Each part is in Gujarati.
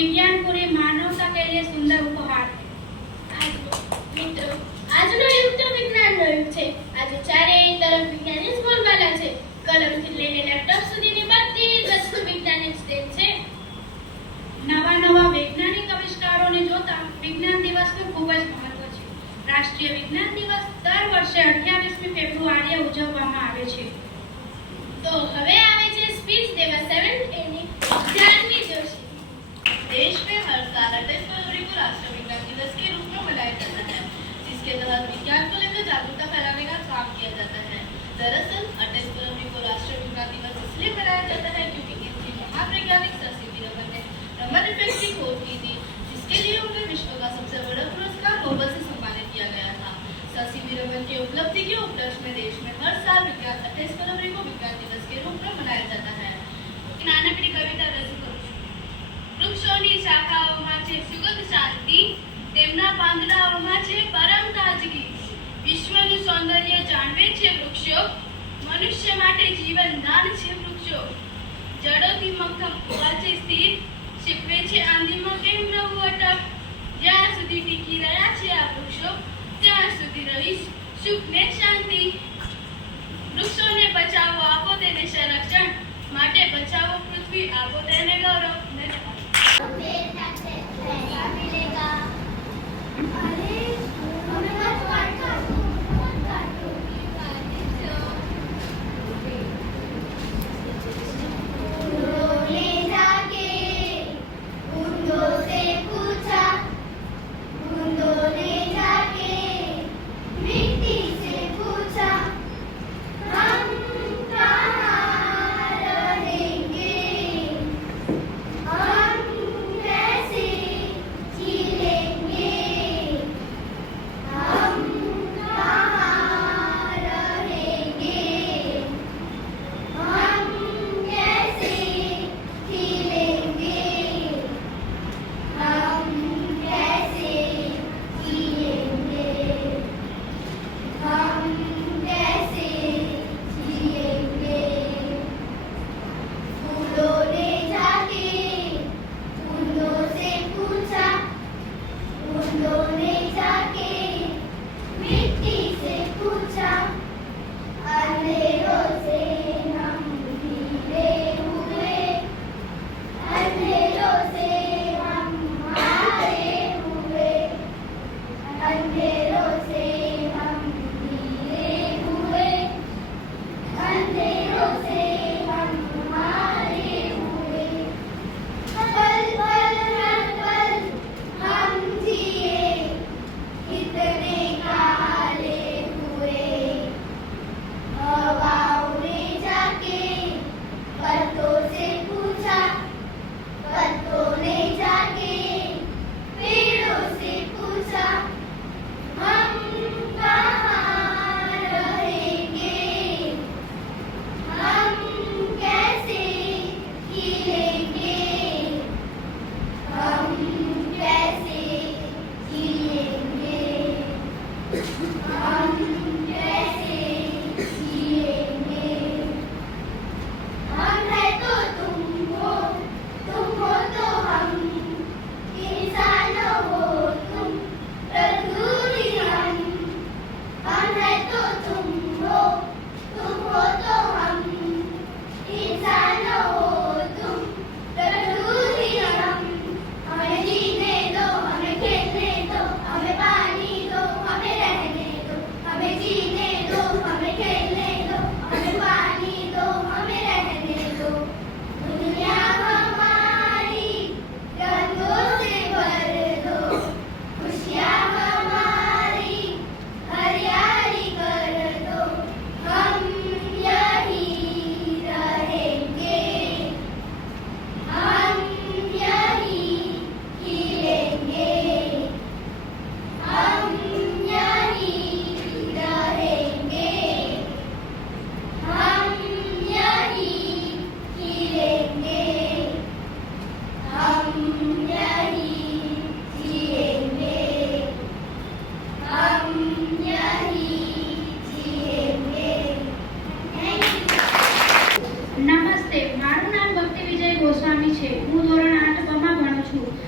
विज्ञान पूरी मानवता के लिए सुंदर उपहार है। મિત્રો આજનો યુગ તો વિજ્ઞાનનો યુગ છે। આજે ચારેય તરફ વિજ્ઞાન જ બોલબાલા છે। કલમથી લઈને લેપટોપ સુધીની બધી જ વસ્તુ વિજ્ઞાનની જ દેન છે। નવા વૈજ્ઞાનિક આવિષ્કારોને જોતા વિજ્ઞાન દિવસનું ખૂબ જ મહત્વ છે। રાષ્ટ્રીય વિજ્ઞાન દિવસ દર વર્ષે 28મી ફેબ્રુઆરીએ ઉજવવામાં આવે છે। તો હવે આવે છે સ્પીચ દેવા 7th એની જાનવી જોશી। देश में हर साल 28 फरवरी को राष्ट्रीय विज्ञान दिवस के रूप में मनाया जाता है, जिसके तहत विज्ञान को लेकर जागरूकता फैलाने का काम किया जाता है। दरअसल 28 फरवरी को राष्ट्रीय विज्ञान दिवस इसलिए मनाया जाता है क्योंकि इस दिन महान वैज्ञानिक सर सीवी रमन ने रमन इफेक्ट की खोज की थी, जिसके लिए उन्हें विश्व का सबसे बड़ा पुरस्कार नोबेल से सम्मानित किया गया था। सर सीवी रमन की उपलब्धि के उपलक्ष्य में देश में हर साल 28 फरवरी को विज्ञान दिवस के रूप में मनाया जाता है। નાનકડી કવિતા રજૂ કરું છું। વૃક્ષોની શાખાઓમાં છે સુગંધ શાંતિ, તેમના પાંદડાઓમાં છે પરમ તાજગી। વિશ્વનું સૌંદર્ય જાણવે છે વૃક્ષો, મનુષ્ય માટે જીવન દાન છે વૃક્ષો। જડોથી મક્કમ ઉભા છે સ્થિર, શીખવે છે આંધીમાં કેમ રહવું અટક। જ્યાં સુધી ટીકી રહ્યા છે આ વૃક્ષો, ત્યાં સુધી રહીશ સુખ ને શાંતિ। વૃક્ષોને બચાવો, આપો તેને સંરક્ષણ, માટે બચાવો પૃથ્વી, આપો તેને ગૌરવ। નમસ્તે, મારું નામ ભક્તિ વિજય ગોસ્વામી છે। હું ધોરણ 8 માં ભણું છું।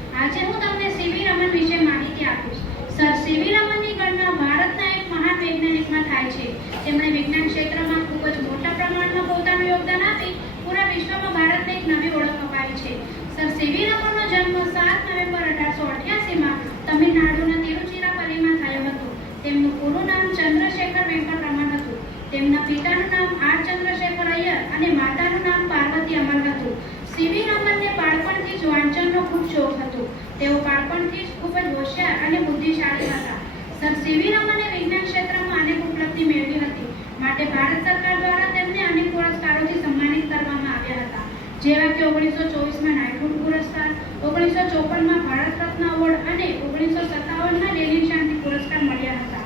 1888માં તમિલનાડુના તિરુચિરાપલ્લીમાં થયો હતો. તેમનું પૂરું નામ ચંદ્રશેખર વેંકટરમણ હતું. તેમના પિતાનું નામ આર ચંદ્રશેખર અય્યર અને માતાનું નામ પાર્વતી અમર હતું. સીવી રમનને બાળપણથી જ વાંચનનો ખૂબ શોખ હતો. તેઓ બાળપણથી જ ખૂબ જ હોશિયાર અને બુદ્ધિશાળી હતા. સર સીવી રમણે વિજ્ઞાન ક્ષેત્રમાં અનેક ઉપલબ્ધિ મેળવી હતી. માટે ભારત સરકાર દ્વારા તેમને અનેક પુરસ્કારોથી સન્માનિત કરવામાં આવ્યા હતા, જેવા કે 1924માં નાયડુ પુરસ્કાર, 1954માં ભારત રત્ન એવોર્ડ અને 1957માં લેનિન શાંતિ પુરસ્કાર મળ્યા હતા.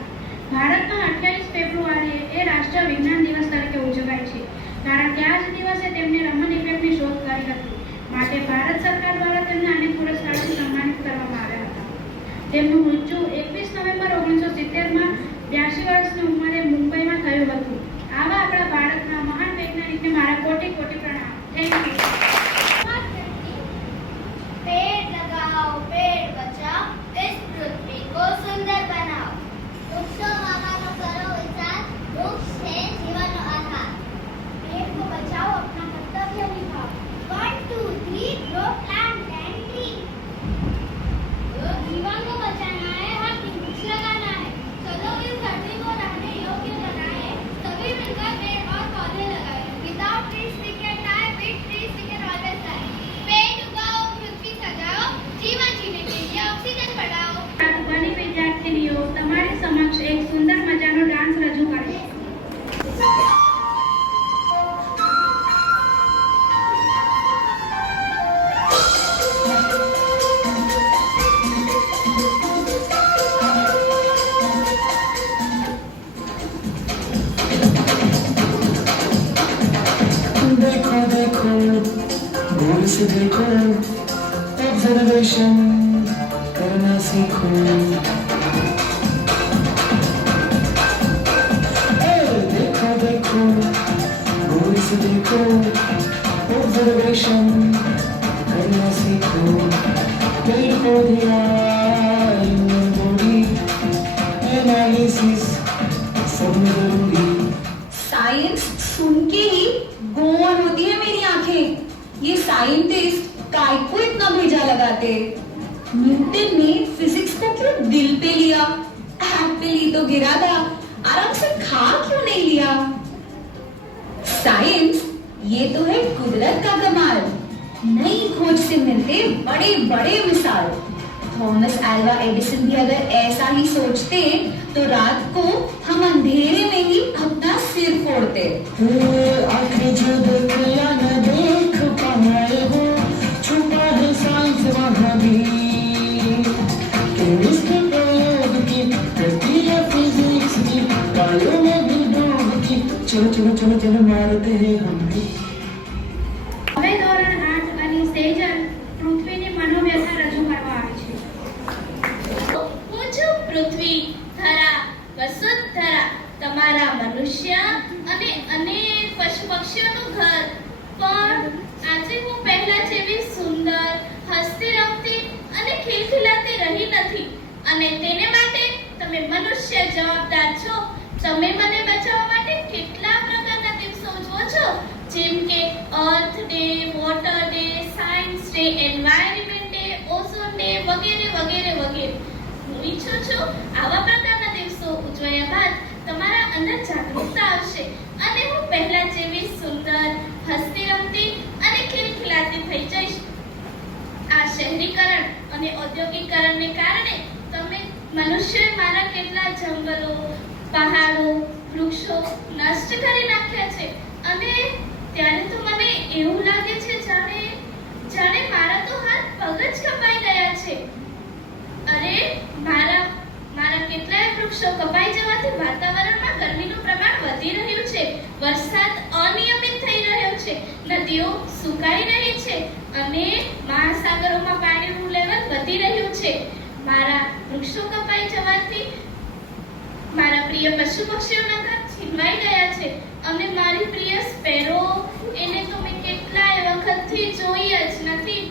ભારતમાં 28 ફેબ્રુઆરીએ એ રાષ્ટ્રીય વિજ્ઞાન દિવસ તરીકે ઉજવાય છે, કારણ કે આ જ દિવસે તેમને રમન ઇફેક્ટની શોધ કરી હતી. માટે ભારત સરકાર દ્વારા તેમને અનેક પુરસ્કારોથી સન્માનિત કરવામાં આવ્યા હતા. તેમનું મૃત્યુ 21 નવેમ્બર 1970માં 82 વર્ષની ઉંમરે મુંબઈમાં થયું હતું. આવા આપણા ભારતના મહાન વૈજ્ઞાનિકને મારા કોટી કોટી પ્રણામ. Thank you. पेड़ लगाओ पेड़ बचाओ इस पृथ्वी को सुंदर बनाओ वृक्षों वावनो करो विचार वृक्ष है जीवन आधार पेड़ को बचाओ अपना कर्तव्य निभाओ 1 2 3 grow plant and tree जीवन को बचाना है हर दिन वृक्ष लगाना है चलो इस धरती को रहने योग्य बनाए सभी मिलकर पेड़ और पौधे लगाए without trees we can die with trees we can always die पेड़ उगाओ पृथ्वी सजाओ जीवन जीने के लिए ऑक्सीजन बढ़ाओ બની વિદ્યાર્થીનીઓ તમારી સમક્ષ એક સુંદર મજાનો ડાન્સ રજૂ કરે છે. देखो देखो गौर से देखो ऑब्जर्वेशन करना सीखो देखो देखो गौर से देखो ऑब्जर्वेशन करना सीखो पेड़ पौधे ह्यूमन बॉडी एनालिसिस सब में जरूरी साइंस सुन के ही गौन होती है मेरी आंखें। ये साइंटिस्ट काय को इतना भेजा लगाते। न्यूटन ने फिजिक्स को क्यों दिल पे लिया? एप्पल ही तो गिरा था, आराम से खा क्यों नहीं लिया? साइंस ये तो है कुदरत का कमाल। नई खोज से मिलते बड़े बड़े मिसाल। थॉमस अल्वा एडिसन भी अगर ऐसा ही सोचते तो रात को हम अंधेरे में ही अपना सिर फोड़ते। आंखें जो देख या न देख पाए हो छुपा है साइंस वहाँ भी केमिस्ट्री प्रयोग की करती है फिजिक्स की बायो में भी डूब की चलो चलो चलो चलो मारते हैं हम भी હવે ધોરણ 8 અને સેજલ પૃથ્વીની મનોવ્યથા રજૂ કરવા આવી છે. હું છું પૃથ્વી ધરા વસુંધરા તમારા મનુષ્ય અને અનેક પશુ પક્ષીઓનું ઘર. પણ આજે હું પહેલા જેવી સુંદર હસતી રમતી અને ખિલખિલાતી રહી નથી અને તેને માટે તમે મનુષ્ય જવાબદાર છો. તમે મને બચાવવા માટે કેટલા પ્રકારના દિવસો ઉજવો છો, જેમ કે earth day, water day, science day, environment day, ozone day વગેરે વગેરે વગેરે. હું ઈચ્છું છું આવા પ્રકારના દિવસો ઉજવ્યા બાદ તમારા અંદર જાગૃતતા આવશે અને હું પહેલા જેવી સુંદર હસતી રમતી અને ખિલખિલાતી થઈ જઈશ. આ શહેરીકરણ અને ઔદ્યોગિકરણને કારણે તમે મનુષ્યએ મારા કેટલા જંગલો, પહાડો, વૃક્ષો નષ્ટ કરી નાખ્યા છે અને ત્યારે તો મને એવું લાગે છે જાણે મારા તો હાથ પગ જ કપાઈ ગયા છે. અરે મારા કેટલાય વૃક્ષો કપાઈ જવાથી વાતાવરણમાં ગરમીનું પ્રમાણ વધી રહ્યું છે, વરસાદ અનિયમિત થઈ રહ્યો છે, નદીઓ સુકાઈ રહી છે અને મહાસાગરોમાં પાણીનું લેવલ વધી રહ્યું છે. મારા વૃક્ષો કપાઈ જવાથી મારા પ્રિય પશુ પક્ષીઓના ઘર છીનવાઈ ગયા છે અને મારી પ્રિય સ્પેરો એને તો મેં કેટલાય વખતથી જોઈ જ નથી.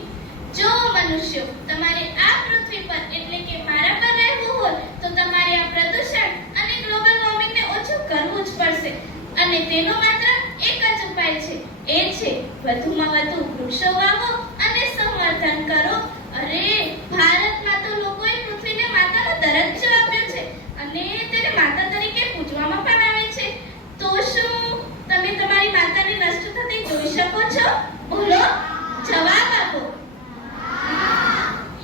જો મનુષ્યો તમારે આ પૃથ્વી પર એટલે કે મારા પર રહેવું હોય તો તમારે આ પ્રદૂષણ અને ગ્લોબલ વોર્મિંગને ઓછું કરવું જ પડશે અને તેનો માત્ર એક જ ઉપાય છે, એ છે વધુમાં વધુ વૃક્ષો વાવો અને સંવર્ધન કરો. અરે ભારત માતા માતાને નષ્ટ થતી જોઈ શકો છો? બોલો, જવાબ આપો.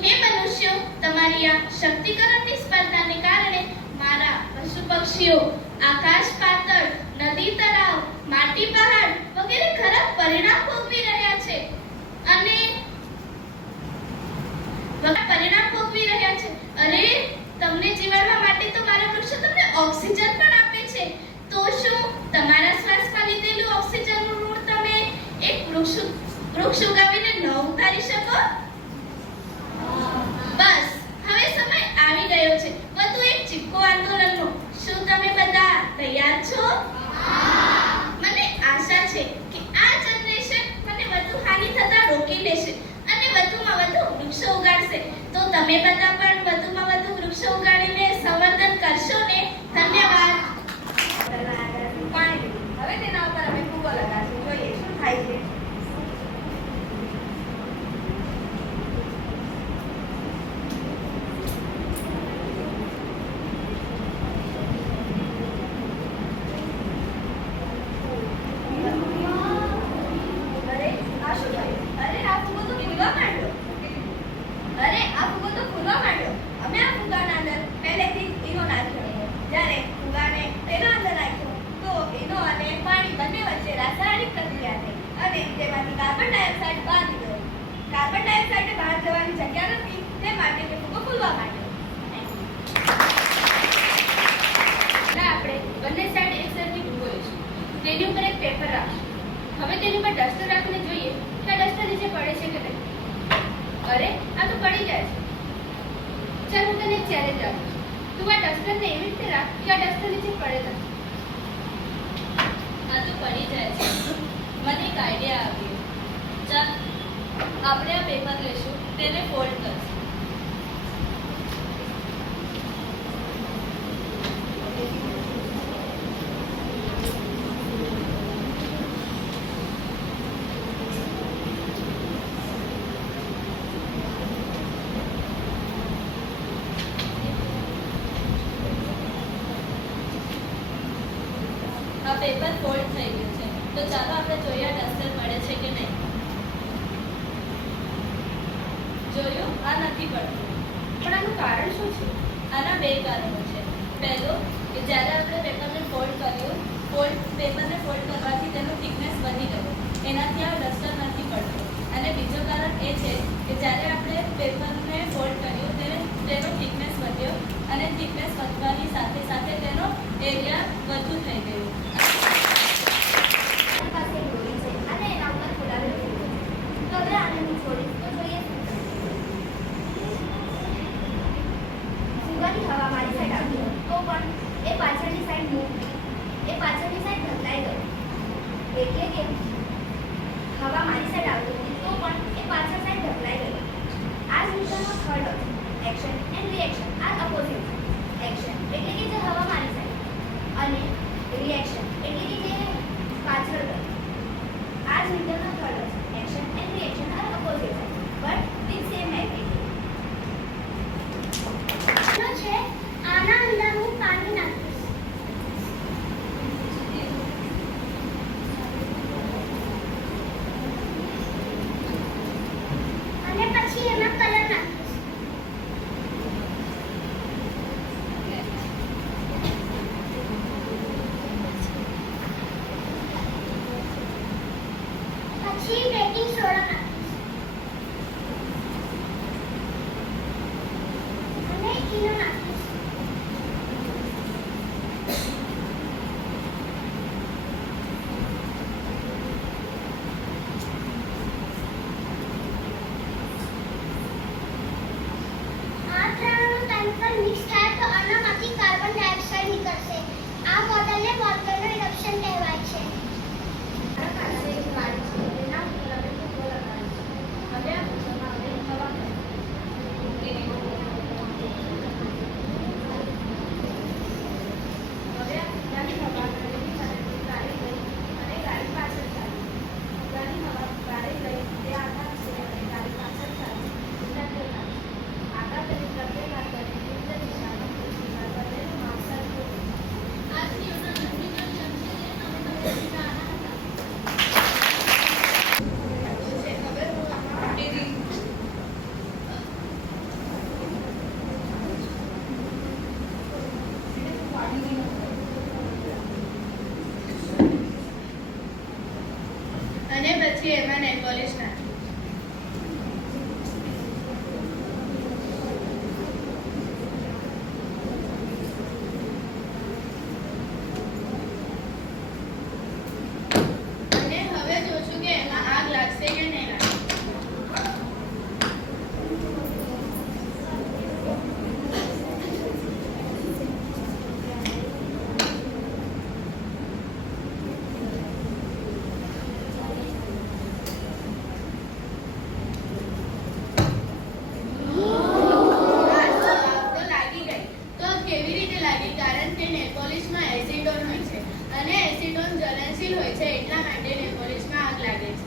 હે મનુષ્યો, તમારી આ શક્તિકરણની સ્પર્ધાને કારણે મારા પશુ પક્ષીઓ આકાશ પાતળ, નદી તળાવ, માટી પહાડ વગેરે ખરાબ પરિણામ ભોગવી રહ્યા છે. અને અરે, તમને જીવાડવા માટે તો મારા વૃક્ષો તમને ઓક્સિજન પણ આપે છે. તો શું તમારા શ્વાસમાં લીધેલું ઓક્સિજનનું ઋણ તમે એક વૃક્ષ ઉગાવીને ન ઉતારી શકો? બસ, હવે સમય આવી ગયો છે વધુ એક ચીપકો આંદોલનનો. શું તમે બધા તૈયાર છો? મને આશા છે કે આ જનરેશન મને વધુ હાનિ થતા રોકી લેશે અને વધુમાં વધુ વૃક્ષો ઉગાડશે. તો તમે બધા પણ વધુમાં વધુ વૃક્ષો ઉગાડીને સંવર્ધન કરશો ને? ધન્યવાદ. હવે તેના ઉપર અમે ફૂગો લગાવીશું, જોઈએ શું થાય છે. અરે આ શું થયું? અરે આ ફૂગો તો ફૂલવા માંડ્યો. અમે આ ફૂગાના અંદર પહેલેથી જ ઈનો નાખ્યો. જ્યારે ફૂગાને તેના અંદર નાખ્યો તો ઈનો અને પાણી બંને વચ્ચે રાસાયણિક પ્રક્રિયા થઈ અને તેમાંથી કાર્બન ડાયોક્સાઇડ બહાર નીકળ્યો. કાર્બન ડાયોક્સાઇડને બહાર જવાની જગ્યા નથી, તે માટે તે ફૂગો ફૂલવા માંડ્યો. આપણે બંને સાઈડ એક સરખી ડૂબોઈશું. તેની ઉપર એક પેપર રાખશું. હવે તેની ઉપર ડસ્ટર રાખીને જોઈએ કે આ ડસ્ટર નીચે પડે છે કે નહીં. અરે, આ તો પડી જાય છે. ચાલ, હું તને એક ચેલેન્જ આપું છું. તું આ ડસ્ટરને એવી રીતે રાખ કે આ ડસ્ટર નીચે પડે નહીં. આ તો પડી જાય છે. મને એક આઈડિયા આવ્યો. ચાલ, આપણે આ પેપર લેશું, તેને ફોલ્ડ કરશું. આ પેપર ફોલ્ડ થઈ ગયું છે, તો ચાલો આપણે જોઈએ આ ડસ્ટર મળે છે કે નહીં. જોયું, આ નથી પડતું. પણ આનું કારણ શું છે? આના બે કારણો છે. પહેલું કે જ્યારે આપણે પેપરને ફોલ્ડ કરવાથી તેનો થિકનેસ વધી ગયો, એનાથી આ ડસ્ટર નથી પડતું. અને બીજું કારણ એ છે કે જ્યારે આપણે પેપરને ફોલ્ડ કર્યું તેનો થિકનેસ વધ્યો અને થિકનેસ વધવાની સાથે સાથે તેનો એરિયા વધુ થઈ ગયો. પાસે દોરી છે અને એના ઉપર ફુલાવેલું ફૂલ છે. તો હવે આને હું છોડીશ તો જોઈએ શું થશે. ફુગાની હવા મારી સાઈડ આવતી હોય તો પણ એ પાછળની સાઈડ મૂવ એ પાછળની સાઈડ બદલાઈ ગઈ. એટલે કે હવા મારી સાઈડ આવતી હતી તો પણ એ પાછળ સાઈડ બદલાઈ ગઈ. આ જ ન્યૂટનનો થર્ડ લો છે. Action and reaction are opposite. Action એટલે કે જે હવા મારી સાઈડ અને રિએક્શન એટલે કે જે પાછળ ગઈ. આ જ ન્યૂટનનો થર્ડ લો છે. Action and reaction are opposite but with same magnitude. છે આના અંદર હું પાણી નાખીશ. પછી એમાં નેલ પોલિશ નાખી. અને હવે જોશું કે એમાં આગ લાગશે કે નહીં લાગે. આગ તો લાગી ગઈ. તો કેવી રીતે લાગી? કારણ કે નેલ પોલિશમાં એસિટોન હોય છે અને એસિટોન જ્વલનશીલ હોય છે, એટલા માટે નેલ પોલિશમાં આગ લાગે છે.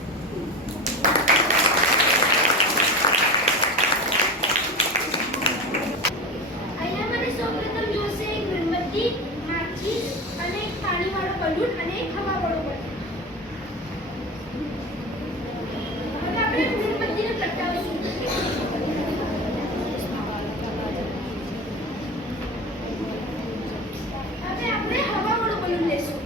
અહીંયા મને સૌપ્રથમ જોશે એક મીણબત્તી, માચીસ અને એક પાણીવાળો બલૂન અને એક હવાવાળો બલૂન. હવે આપણે મીણબત્તીને પ્રગટાવીશું. હવે આપણે હવાવાળો બલૂન લેશું.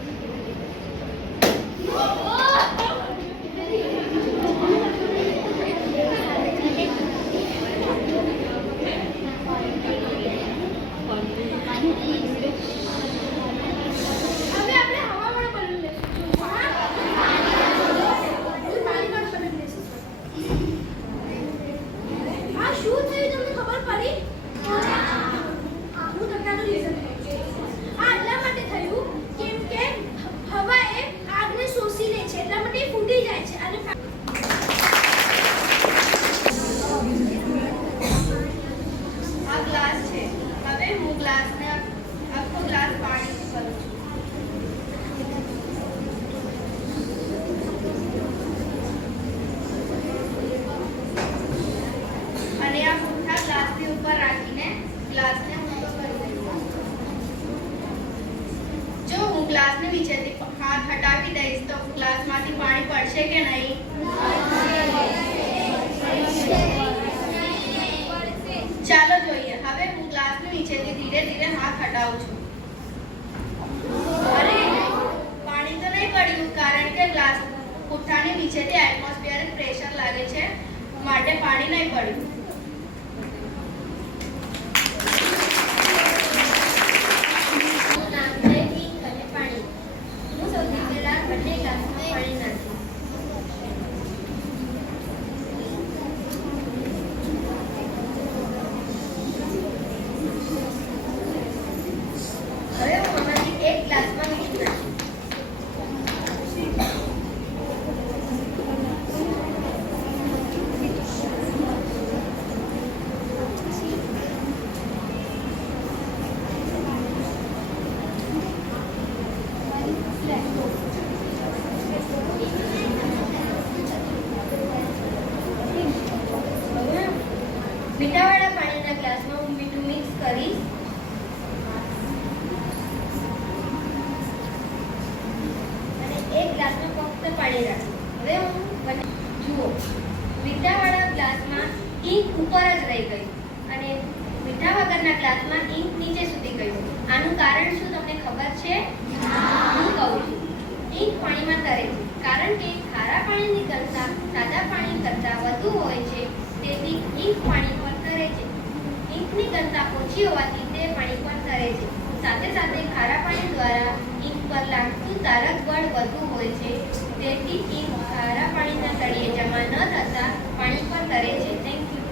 હવે આપણે હવાવાળો બલૂન લેશું. પાણીવાળો બલૂન લેશું. આ શું થયું તમને ખબર પડી? હું તમને રીઝન આ એટલા માટે થયું કેમ કે હવા એ આગને શોષી લે છે, એટલા માટે એ ફૂટી જાય છે અને આ ગ્લાસ છે. હવે હું ગ્લાસને આખો ગ્લાસ પાણીથી ભરું છું. અને આ મોટા ગ્લાસની ઉપર રાખીને ગ્લાસને ઊંચો કરી દઈશ. જો હું ગ્લાસને નીચેથી હાથ હટાવી દઈશ તો ગ્લાસમાંથી પાણી પડશે કે નહીં? ચાલો જોઈએ. હવે હું ગ્લાસની નીચેથી ધીરે ધીરે હાથ હટાવું છું. અરે પાણી તો નહીં પડ્યું, કારણ કે ગ્લાસ પુઠ્ઠાની નીચેથી એટમોસ્ફિયરિક પ્રેશર લાગે છે, માટે પાણી નહીં પડ્યું. હું નાખીને ઈંક અને પાણી. હું સૌથી પહેલા બંને ગ્લાસમાં પાણી નાખીશ. હવે હું આમાંથી એક ગ્લાસમાં મીઠું નાખીશ. મીઠાવાળા પાણીના ગ્લાસમાં હું મીઠું મિક્સ કરીશ. અને એક ગ્લાસમાં ફક્ત પાણી રાખીશ. હવે હું જુઓ, મીઠાવાળા ગ્લાસમાં ઈંક ઉપર જ રહી ગઈ અને મીઠા વગરના ગ્લાસમાં ઈંક નીચે સુધી ગયું. આનું કારણ શું તમને ખબર છે? હું કહું છું. ઈંક પાણીમાં તરે છે કારણ કે ખારા પાણીની ઘનતા સાદા પાણી કરતાં વધુ હોય છે, તેથી ઈંક પાણી પર તરે છે. ઈંકની ઘનતા ઓછી હોવાથી તે પાણી પર તરે છે. સાથે સાથે ખારા પાણી દ્વારા ઈંક પર લાગતું તારક બળ વધુ હોય છે, તેથી ઈંક ખારા પાણીના તળિયે જમા ન થતા પાણી પર તરે છે. Thank you.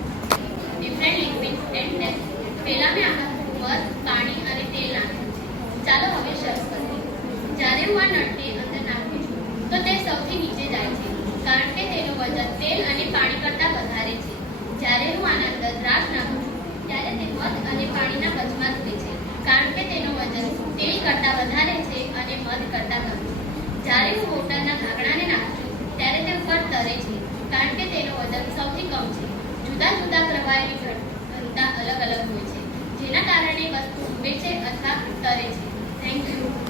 Different liquids and taste. પહેલા મેં આમાં મધ, પાણી અને તેલ નાખ્યું છે. ચાલો હવે શરૂ કરીએ. જ્યારે હું આ નળને અંદર નાખું છું તો તે સૌથી નીચે જાય છે, કારણ કે તેનું વજન તેલ અને પાણી કરતાં વધારે છે. જ્યારે હું આના અંદર દ્રાક્ષ નાખું છું ત્યારે તે મધ અને પાણીના વચમાં રૂપે છે, કારણ કે તેનું વજન તેલ કરતાં વધારે છે અને મધ કરતાં કમ છે. જ્યારે હું બોટલના ઢાંકણાને નાખું છું ત્યારે તે ઉપર તરે છે, કારણ કે તેનું વજન સૌથી કમ છે. જુદા જુદા પ્રવાહીની ઘનતા અલગ અલગ હોય છે, જેના કારણે વસ્તુ ઉભે છે અથવા તરે છે. Thank you.